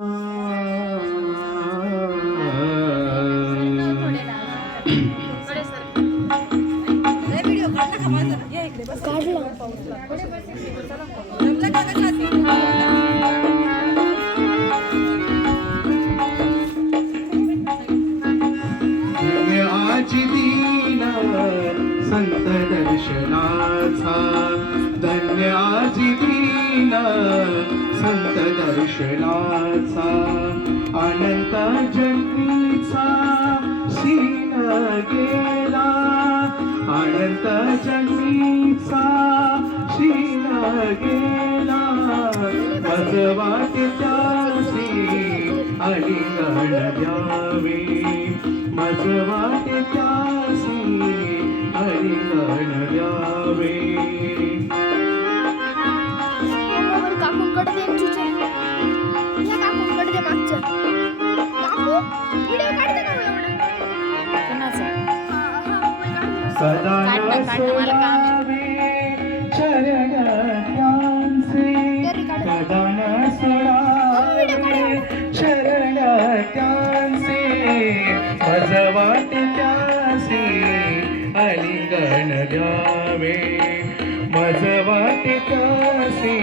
संत दर्शनाचा धन्य आजी संत दर्शनाचा अनंत जन्मीचा सीन गेला. अनंत जन्मीचा सीन गेला. मज वाटे त्यासी अलिंगण द्यावे. मज वाटे अलिंगण द्यावे मज वाटे त्यासी